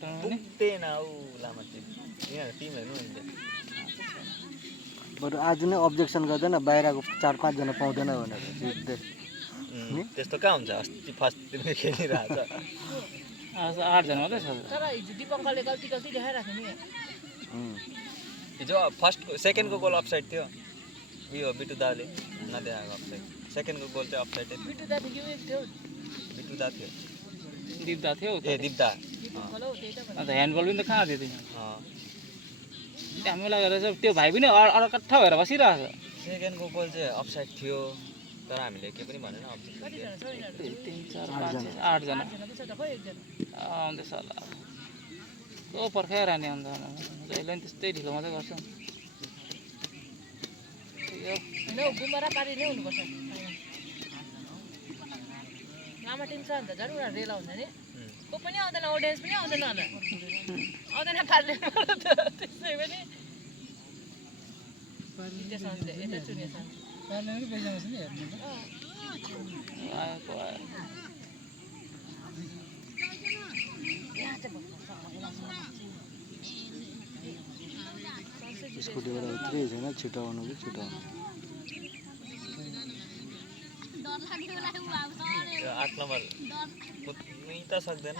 पुग्दैन ऊ लामा टिम यहाँ टिम हेर्नु नि बरु आज नै अब्जेक्सन गर्दैन बाहिरको 4-5 जना पाउँदैन भनेर जित्दै त्यस्तो कहाँ हुन्छ अस्ति फर्स्ट दिनमै खेलिरहेछ आज 8 जना मात्रै छ तर हिजो दिपङ्करले गल्ती देखाइराख्यो नि हिजो फर्स्ट सेकेन्डको गोल अफसाइड थियो उयो बिटु दाले नदेखाएको अफसाइड सेकेन्डको गोल चाहिँ अफसाइड थियो बिटु दा थियो एक थियो बिटु दा थियो दिप्दा थियो ए दिप्दा दिपङ्कल हो त्यही त अन्त ह्यान्डबल पनि त कहाँ दियो तिमी अँ हामी लागेर चाहिँ त्यो भाइ पनि अर्कट्ठा भएर बसिरहेको छ सेकेन्डको गोल चाहिँ अफसाइड थियो तर हामीले के पनि भनेन कतिजना छ यिनीहरू 3 4 5 8 जना जना पो छ त खै एकजना आउँदैछ होला को पर्खाएर नि अन्त जहिले नि त्यस्तै ढिलो मात्रै गर्छ यो हैन गुमरा पारी नै हुनुपर्छ लामा टिम छ नि त झन् उनीहरू रेला हुन्छ नि को पनि आउँदैन अडियन्स पनि आउँदैन होला आउँदैन पार्ने त्यसै पनि त्यसले यता चुने छ आएको आयो स्कुटीबाट उत्रै छैन छिटो आउनु कि छिटो आउनु 8 नम्बर कुद्नै त सक्दैन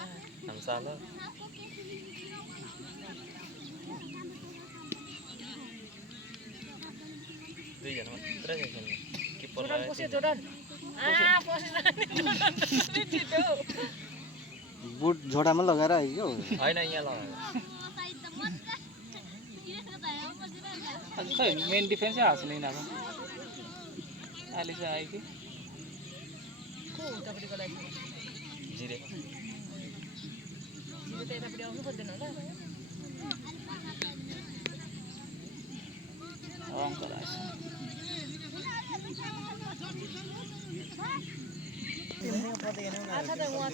हमसाल दुईजना मात्रै छ खेल्ने किपर जोर्डन पस्यो जोर्डन पसेर छिटो बुट झोडामा लगाएर आयो क्या होइन यहाँ लगाएको आज खै मेन डिफेन्सै हाल्छ नि यिनीहरू अहिले चाहिँ आयो कि को उतापट्टिको लागि जिरे जिरो त यतापट्टि आउनु खोज्दैन होला अङ्क रहेछ आछा त उहाँ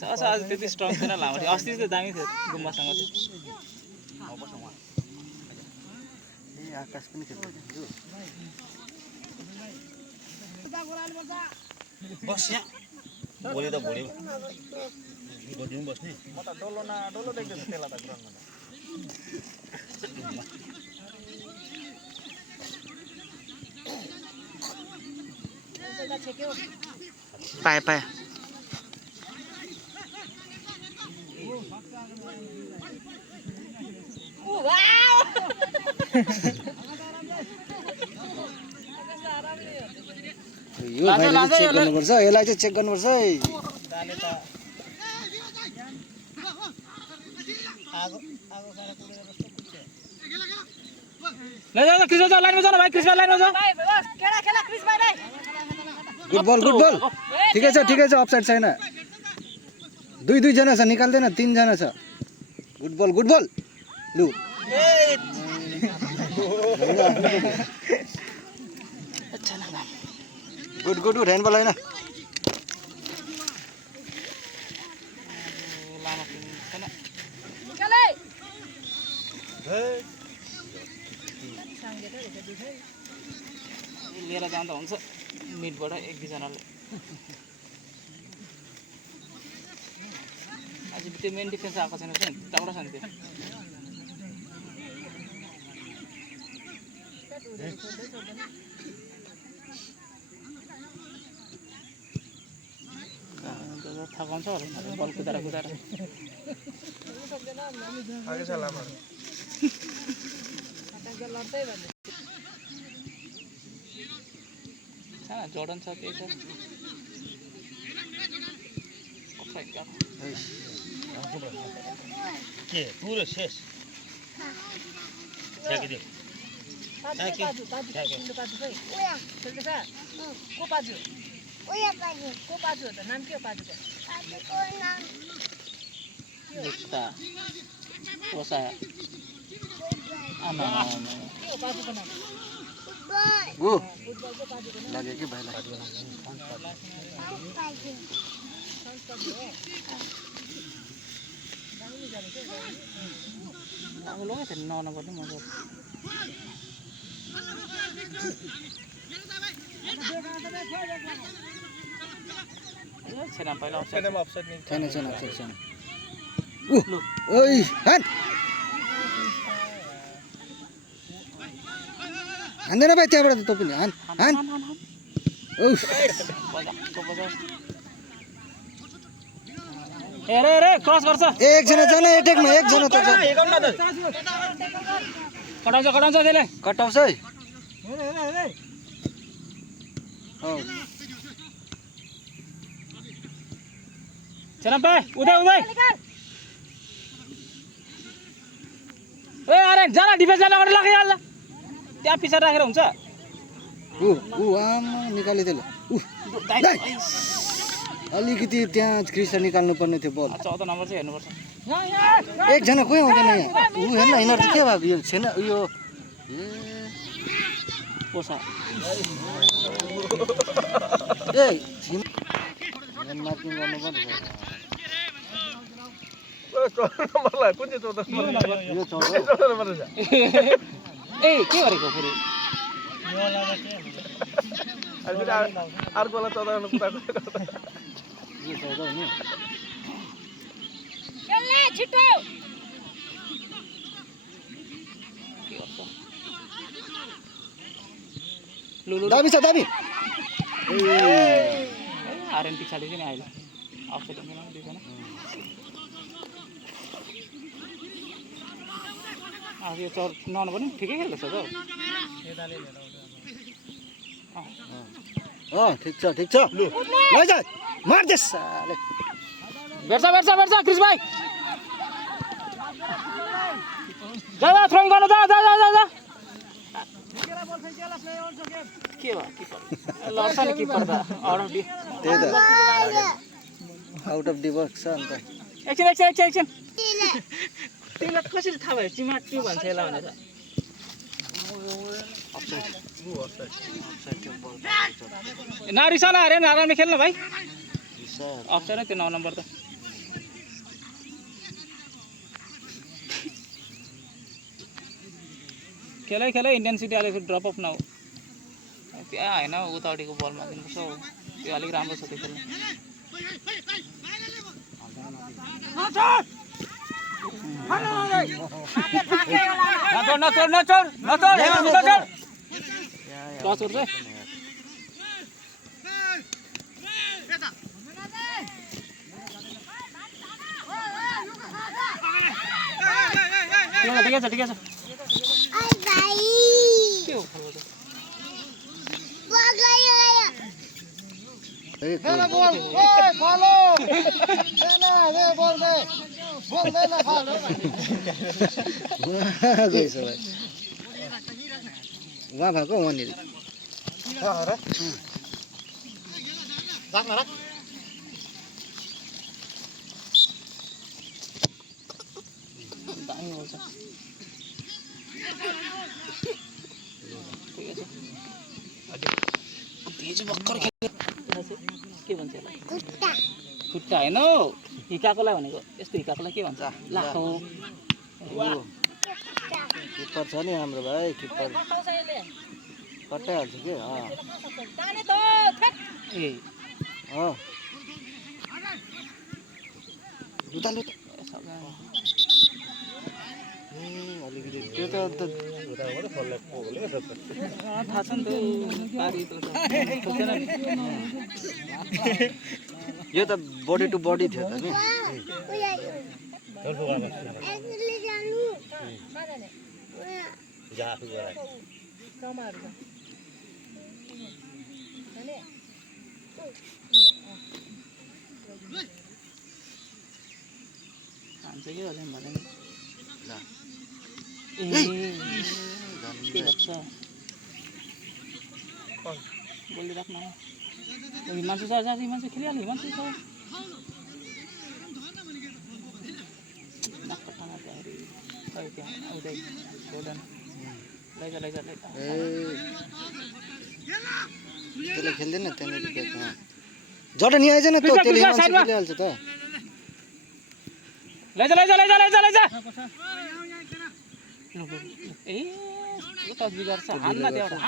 छ छ आज त्यति स्ट्रङ छैन लामो अस्ति चाहिँ दामी थियो गुम्बासँग चाहिँ ए आकाश पनि खेल्दै थियो बस यहाँ भोलि त भोलि गोड्नु बस्ने म त डोलो देख्दैछु त्यसलाई त ग्राउन्डमा छेक्यो पाए पाए ओ वाउ यो भाइले चेक गर्नुपर्छ यसलाई चाहिँ चेक गर्नुपर्छ है दाले त आगो खाएर कुदेर जस्तो कुद्छ ले जा क्रिस जा लाइनमा जा भाइ क्रिस लाइनमा जा भाइ बस खेला खेला क्रिस भाइ भाइ गुड बल ठिकै छ अफसाइड छैन दुई जना छ निकाल्दैन 3 जना छ गुड बल लु गुड ह्यान्डबल होइन लामा छैन निकाले लिएर जाँदा हुन्छ मिडबाट 1-2 जनाले आज त्यो मेन डिफेन्स आएको छैन त्यहाँबाट छ नि त्यो थकाउँछ होला बल कुदाएर लड्दै भन्ने जोर्डन छ त्यही छ अफसाइड गएको के पुरो शेष छ्याकिदियो पाजु खै खेल्दैछ को पाजु को पाजु हो त नाम के हो पाजुको जुत्ता पोसा आमा के हो पाजुको नाम गो फुटबल चाहिँ पाजुको नाम लाग्यो कि भाइलाई पाजु हो दामी जाने के अब लगाएको थियो नगर्ने मजा छैन पहिला छैन अफसाइड नि छैन ओइ हान हान्दैन भाइ त्यहाँबाट त पनि हान हान उफ रे क्रस गर्छ एकजना जान एटेकमा एकजना त कटाउँछ त्यसले कटाउँछ है चेनापे उदय ए अरे जान डिफेन्स जान अगाडि लगाइहाल्ला त्यहाँ पछाडि राखेर हुन्छ आमा निकाले त्यसले अलिकति त्यहाँ क्रिस्टा निकाल्नु पर्ने थियो बल 14 नम्बर चाहिँ हेर्नुपर्छ एकजना कोही आउँदैन यहाँ हेर्न यिनीहरू चाहिँ के भएको यो छैन उयो पोसा ए मार्किङ गर्नु पर्छ यो 14 ए के गरेको फेरि अर्कोलाई 14 यो 14 हो नि खेल्ने छिटो दाबी छ दाबी आर्यन पछाडि चाहिँ नि अहिले अफसेट हुँदैन दिदैन अब यो चौर नआउनु पनि ठिकै खेल्दैछ त ठिक छ लैजा मार दे साले भेट्छ क्रिस भाइ जा थ्रोइङ गर्नु जा के भयो किपर लड्छ नि किपर त त्यही त आउट अफ दी बक्स छ अन्त एकछिन तिमीलाई कसरी थाहा भयो चिमा के भन्छ यसलाई भनेर नरिसा अरे आरामले खेल्नु भाइ अप्सन त्यो 9 नम्बर त खेलै इन्टेन्सिटी अलिक ड्रप अफ नहो त्यहाँ होइन उतापट्टिको बलमा दिनुपर्छ त्यो अलिक राम्रो छ त्यो खेल्नु ठिकै छ वहाँ भएको वहाँनिर के भन्छ खुट्टा होइन हिकाकोलाई भनेको यस्तो हिकाकोलाई के भन्छ लाखो किपर छ नि हाम्रो भाइ किपर कटाइहाल्छ के ए अलिकति त्यो त थाहा छ नि त पारी यो त बडी टु बडी थियो त नि हान्छ के होला भने बोलिराख्न हिमांशु छ हिमांशु खेलिहाल्यो हिमांशु छ उदय जोर्डन लैजा त्यसले खेल्दैन त्यहाँनिर जर्डन यहाँ आइज न त्यो त्यसले खेलिहाल्छ त लैजा ए उता बिगार्छ हान्न त्यहाँबाट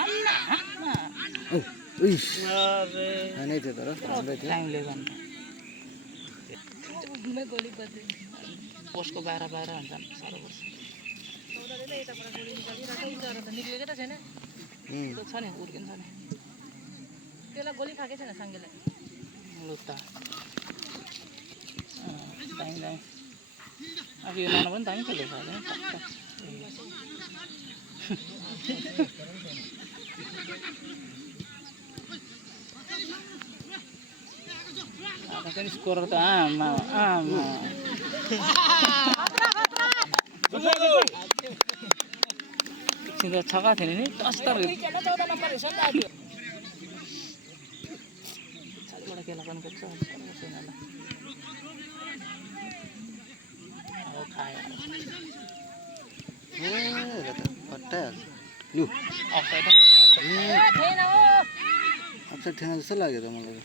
हानै थियो तर राम्रै थियो टाइमले गर्नु गोली बज्यो पोस्टको बाहिर बाहिर हुन्छन् साह्रो पर्छ सौदाले यताबाट गोली निकालिरहेको उनीहरू त निक्लेकै त छैन त्यो छ नि उर्किन्छ नि त्यसलाई गोली खाएकै छैन साङ्गेलाई लुत्ता दामी दामी अब यो नानो पनि दामी खेलेको छ पनि स्कोर त आमा आमा छक्का थियो नि टस्टर छालिबाट केला पनि खोज्छ अब खायो लु अफसाइड अफसाइड थिएन जस्तो लाग्यो त मलाई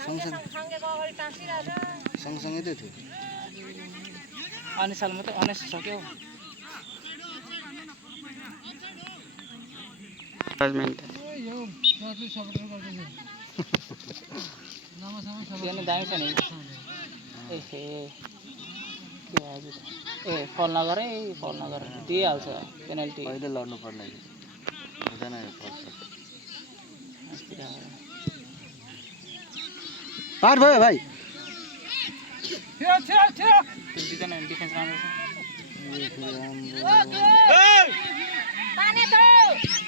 साङ्गेको अगाडि टाँसिरहेको छ सँगसँगै त थियो अनि साल मात्रै 19 सक्यो दामी छ नि एहे के हजुर ए फल नगर दिइहाल्छ पेनल्टी अहिले लड्नु पर्ने हुँदैन यो पार भयो भाइ डिफेन्स राम्रो छ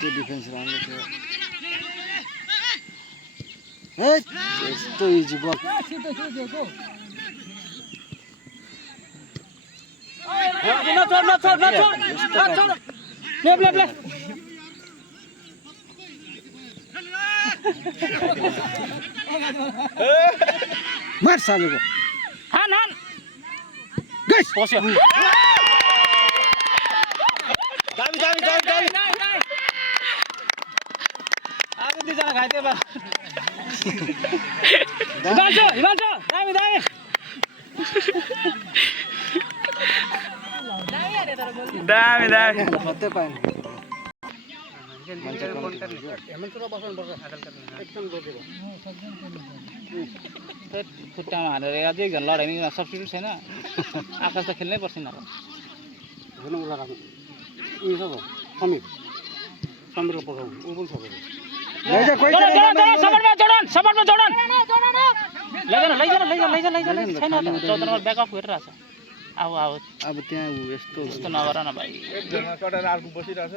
त्यो डिफेन्स राम्रो थियो यस्तो इजी बल मार सालेको हान गइस पस्यो दामी आज दुईजना खाइदियो बा हिमांशु दामी दामी हाल्यो तर गोल दामी मात्रै पाएन खुट्टामा हालेर अझै एकजना लडाइ नि सब्स्टिट्युट छैन आकाश त खेल्नै पर्छ नि ब्याकअप गरिरहेछ अब त्यहाँ यस्तो यस्तो नगर न भाइ एकजना कटाएर अर्को बसिरहेछ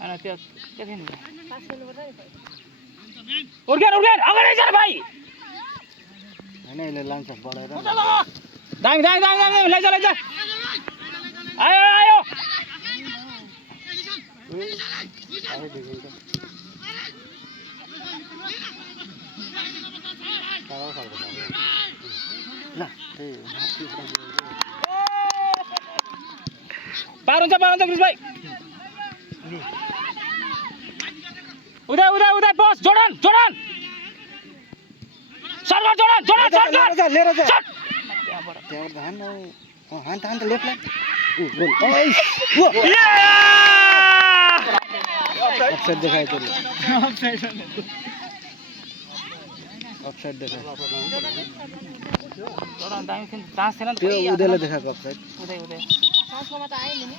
होइन त्यो के थियो नि पास गर्नुपर्छ नि उर्केन अगाडि छ भाइ होइन यसले लान्छ बढाएर दामी लैजा आयो ल त्यही पार हुन्छ क्रिस भाइ उदय बस जोडन सर्वर जोडन लिएर जा त्यहाँबाट हान लेफ्टलाई अफसाइड देखायो त्यसले अफसाइड देखायो जोडन दामी थियो चान्स थिएन नि त्यो उदयले देखाएको अफसाइड उदय पासमा त आयो नि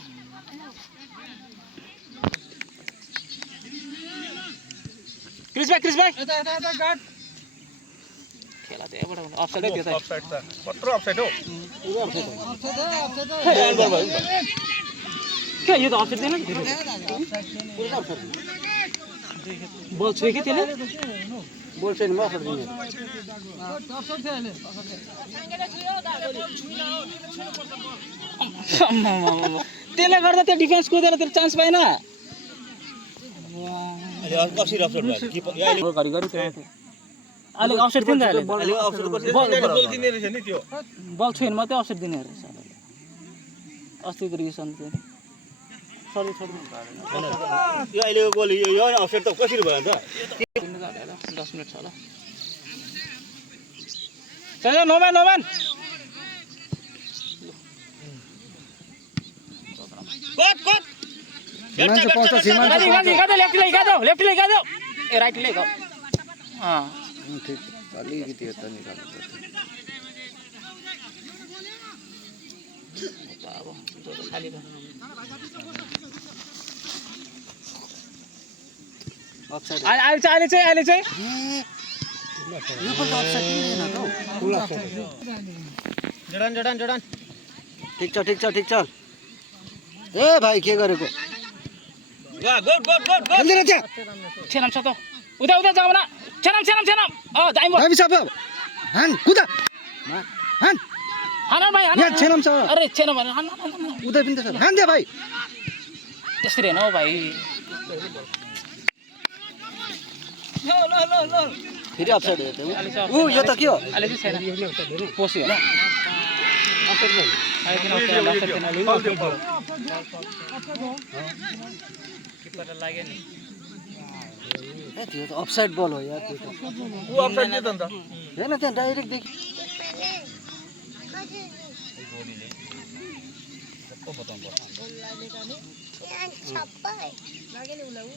क्रिस भाइ खेला त यहाँबाट अफसाइड थियो त अफसाइड त कत्रो अफसाइड हो के यो त अफसाइड थिएन बल छुयो कि त्यसले बोल छैन म अफसाइड दिने त्यसले गर्दा त्यो डिफेन्स कुदेर त्यो चान्स पाएन अलिक अफसेट थियो नि त बल छुएन मात्रै अफसेट दिने रहेछ अस्तिको रिएक्सन थियो यो अहिलेको गोल यो अफसाइड त कसरी भयो त 10 मिनट छ होला चल नोमन कट मान्छे पाउँछ सीमान्छ लेफ्ट ले गादो ए राइट ले गो ठिक अलिकति यता निकाल्नु पर्छ अब जोर खाली भयो अफसाइड अहिले चाहिँ यो पल्ट अफसाइड किन त फुल अफसाइड जडान ठिक छ ए भाइ के गरेको गुड खेल्दैन त्यहाँ छेनाम छ त उता जाऊ न छेनाम दाइमो भाइ सब हान कुदा हान हान भाइ हान यहाँ छेनाम छ अरे छेनाम भने हान उतै पनि त छ हान दे भाइ त्यसरी हैन हौ भाइ ल फेरि अफसाइड हो ऊ यो त के हो अहिले चाहिँ छैन पोस्यो किपरले लाग्यो नि ए त्यो त अफसाइड बल हो यार त्यो त ऊ अफसाइड दियो त अन्त हैन त्यहाँ डाइरेक्ट देखि गोलीले कस्तो बताउनु पर्छ लाग्यो नि उलाई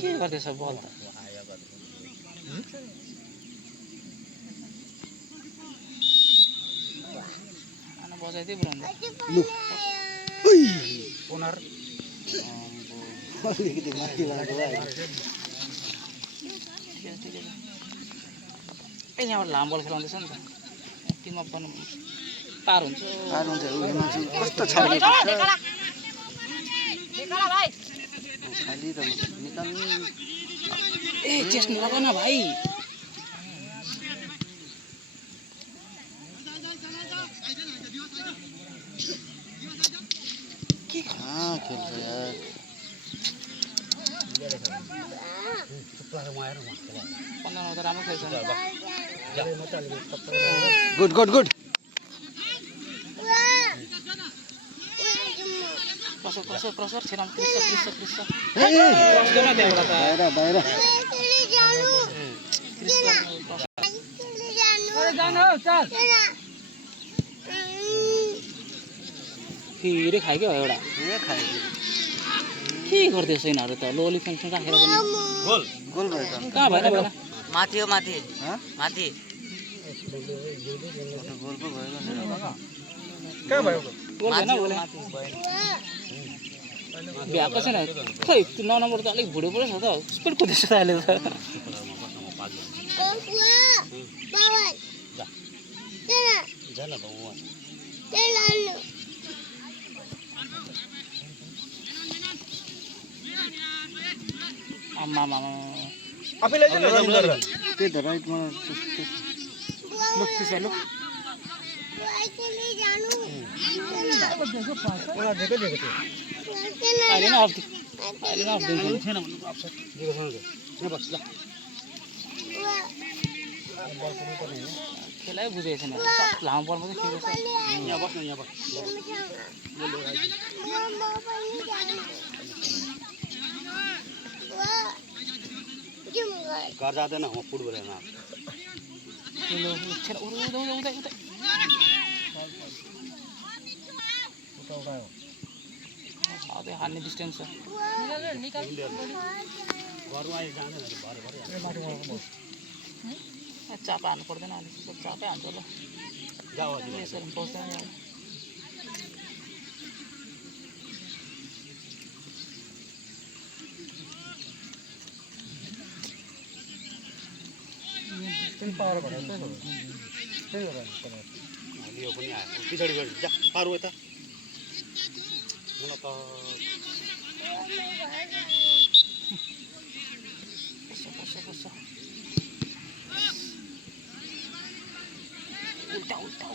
के गर्दैछ बल त आना बजाइदिए बुझ्नु लु उइ पुनर अलिकति माथि भएको भए ए यहाँबाट लामो बल खेलाउँदैछ नि त टिममा पनि पार हुन्छ पार हुन्छ उ मान्छे कस्तो छ खाली त निकाल्नु ए चेस्ट लगा न भाइ के कहाँ खेल्छ यार पन्ध्रमा त राम्रो खेल्छ गुड प्रसर छेनाम कृष्ण ए क्रस गर्न त्यहाँबाट त बाहिर फेरि खाइक्यो एउटा ए खायो के गर्दैछ यिनीहरू त लोली फङ्सन राखेर पनि गोल भयो त कहाँ भएन माथि ह माथि गोल पो भयो कहाँ भयो गोल भएन गोल भ्याएको छैन खै त्यो 9 नम्बर त अलिक भुडो पो रहेछ त स्पिड कुदेछ त अहिले त आम्मा आफैलाई चाहिँ रन गरेर त्यही त राइटमा लुक त्यसमा लुक मलाई दिएको थियो अहिले न अफ दिन्छु छैन भन्नु अफसाइड दिएको छैन यहाँ बस ल खेलाइ बुझेको छैन लामो बलमा चाहिँ खेल्दैछ यहाँ बस्नु यहाँ बस घर जाँदैन म फुटबल हेर्न अझै हान्ने डिस्टेन्स छ घरमा आइ जाँदैन भरे चापा हान्नु पर्दैन अलिक चापै हान्छ ल जाऊ यसरी पस्दैन यो पनि आयो पछाडि गएर जा पारु यता मलाई त बस्छ उल्टा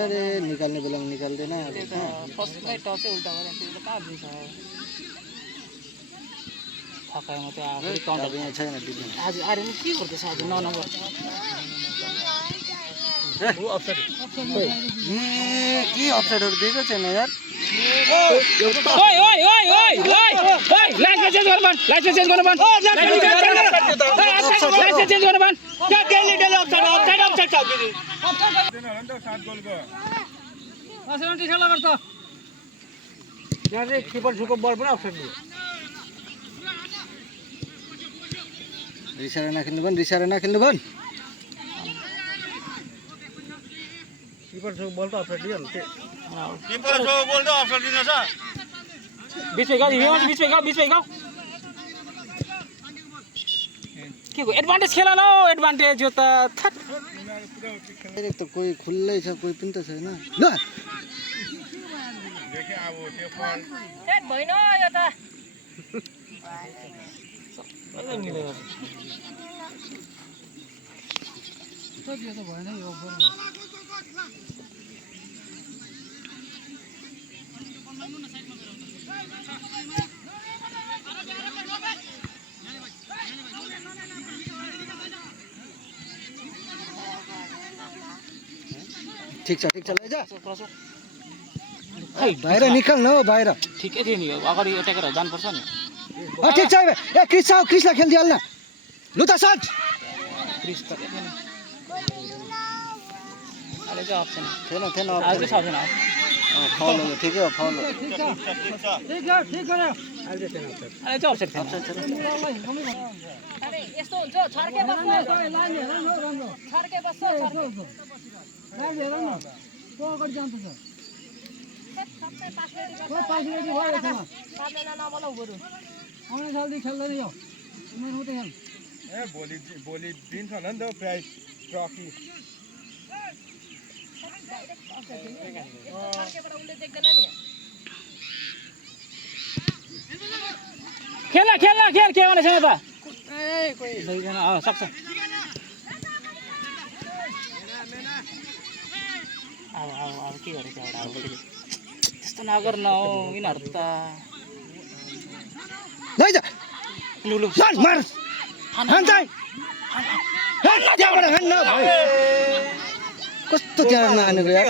अरे निकाल्ने बेलामा निकाल्दैन त्यही त फर्स्टमै टचै उल्टा गरेर त्यो त कहाँ दिन्छ थकाइ मात्रै आफै काउन्टर यहाँ छैन दिदी आज अरे नि के गर्दैछ आज 9 नम्बर ऊ अफसाइड ए के अफसाइडहरु दिएको छैन यार ओइ लाइट चेन्ज गर्नु भन लाइट चेन्ज गर्नु भन क्या डेली अफसाइड छ दिदी दिन होला नि त 7 गोलको यहाँ चाहिँ किपर झुको बल पनि अफसाइड दियो रिसाएर नखेल्नु भन् रिसाएर नखेल्नु भन् बीच में जाओ बीच में जाओ के को एडभान्टेज खेला न एडभान्टेज यो त थट डाइरेक्ट त कोही खुल्लै छ कोही पनि त छैन ल हेट भएन यो त ठिक छ लैजा बाहिर निकाल न हो बाहिर ठिकै थियो नि अगाडि अट्याकर जानुपर्छ नि ठिक छ ए क्रिसलाई खेलिदिइहाल्न लु त सट क्रिस त अहिले चाहिँ अप्सन थिएन आज चाहिँ छैन फाउल हो ठिकै हो फाउल हो अहिले चाहिँ अप्सेट थिएन अरे यस्तो हुन्छ छर्के बस्छ छर्के बस्छ भोलि दिन्छ होला नि त प्राइज ट्रफी खेल के भने छैन त सक्छ अब के गरेको एउटा अब त्यस्तो नगर न हौ यिनीहरू त लैजा लु लु मार हान्छ त्यहाँबाट हान्न कस्तो त्यहाँ नहानेको यार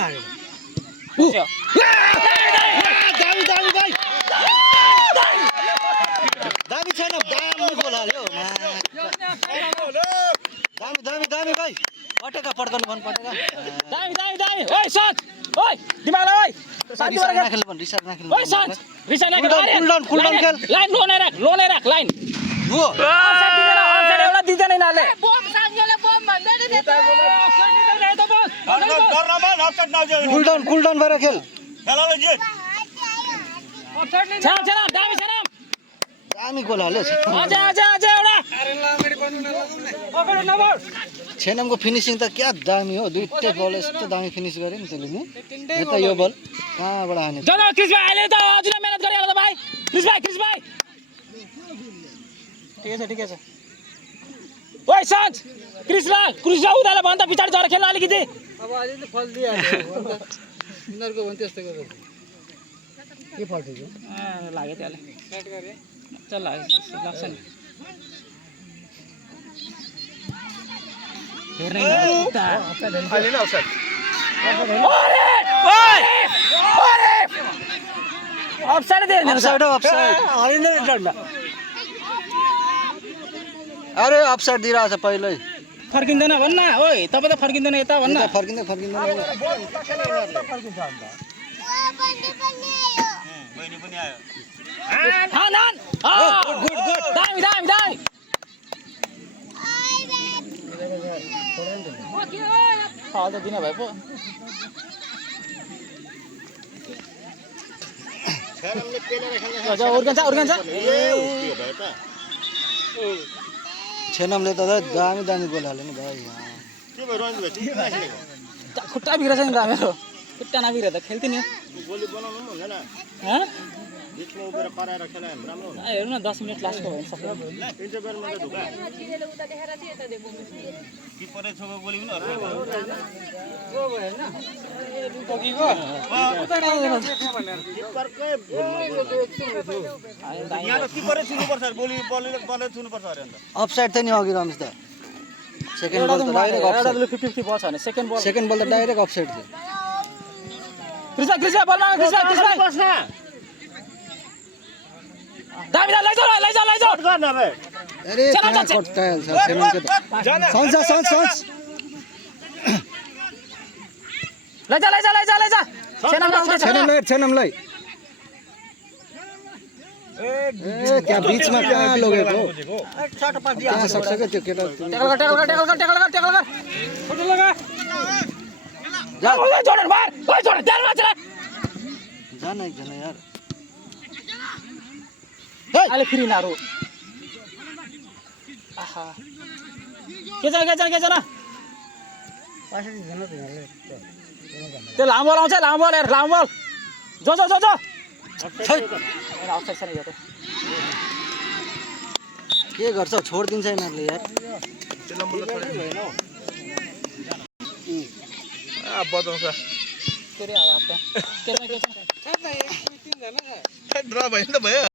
दामी भाइ दामी छैन दामी गोल हाल्यो दामी भाइ पटेका पड्काउनु भन् पटेका दामी ओइ सच ओइ दिमाग ओइ रिसार नखेल्नु भन् रिसार नखेल्नु ओइ सच रिसा नखेल कुल डाउन खेल लाइन लोने राख लाइन हो अफसाइड एउटा दिदैन यिनीहरूले बम साङ्गले बम भन्दै नि त्यता कुल डाउन भएर खेल दामी गोल हाल्यो छेनमको फिनिसिङ त क्या दामी हो दुईटै बल यस्तो दामी फिनिस गरे नि त्यसले नि यता यो बल कहाँबाट हाने क्रिस भाइ अहिले त अझै मेहनत गरिहाल्नु त भाइ क्रिस भाइ ठिकै छ ओइ सन्च क्रिस उदाले भन्छ पछाडि झरेर खेल्न अलिकति अब अहिले फल दिइहाल्यो यिनीहरूको भने त्यस्तो गरेर के फल थियो लाग्यो त्यसले सेट गरे चल लाग्छ नि हेर्नै अहिले नै अफसाइड अरे अफसाइड दिइरहेछ पहिल्यै फर्किँदैन भन्न ओइ तपाईँ त फर्किँदैन यता भन्न फर्किँदैन दामी फाल त दिने भए पो उर्कन्छ छेनमले त दामी गोल हाल्यो नि भाइ खुट्टा बिग्रेछ नि त मेरो खुट्टा नबिग्रे त खेल्थ्यो नि हेर्नु न 10 मिनट लास्टको भयो सक्यो अफसाइड थियो नि अघि रमेश दा सेकेन्ड बल त डाइरेक्ट अफसाइड 50-50 बल छ भने सेकेन्ड बल त डाइरेक्ट अफसाइड थियो कृष्ण बलमा कृष्ण दामी लैजाऊ गर्न बे अरे कहाँ कट्टा छ छेनमको त सन्स लैजा छेनमलाई छेनमलाई ए क्या बीचमा कहाँ लगेको कहाँ सक्छ क्या त्यो केटा जान एकजना यार अहिले फेरि नारो आहा केजना त्यो लामो बल आउँछ लामो बल यार लामो बल जो अफसाइड छैन यो त के गर्छ छोडिदिन्छ यिनीहरूले यार बजाउँछ के रे अब केजना ड्र भयो नि त भयो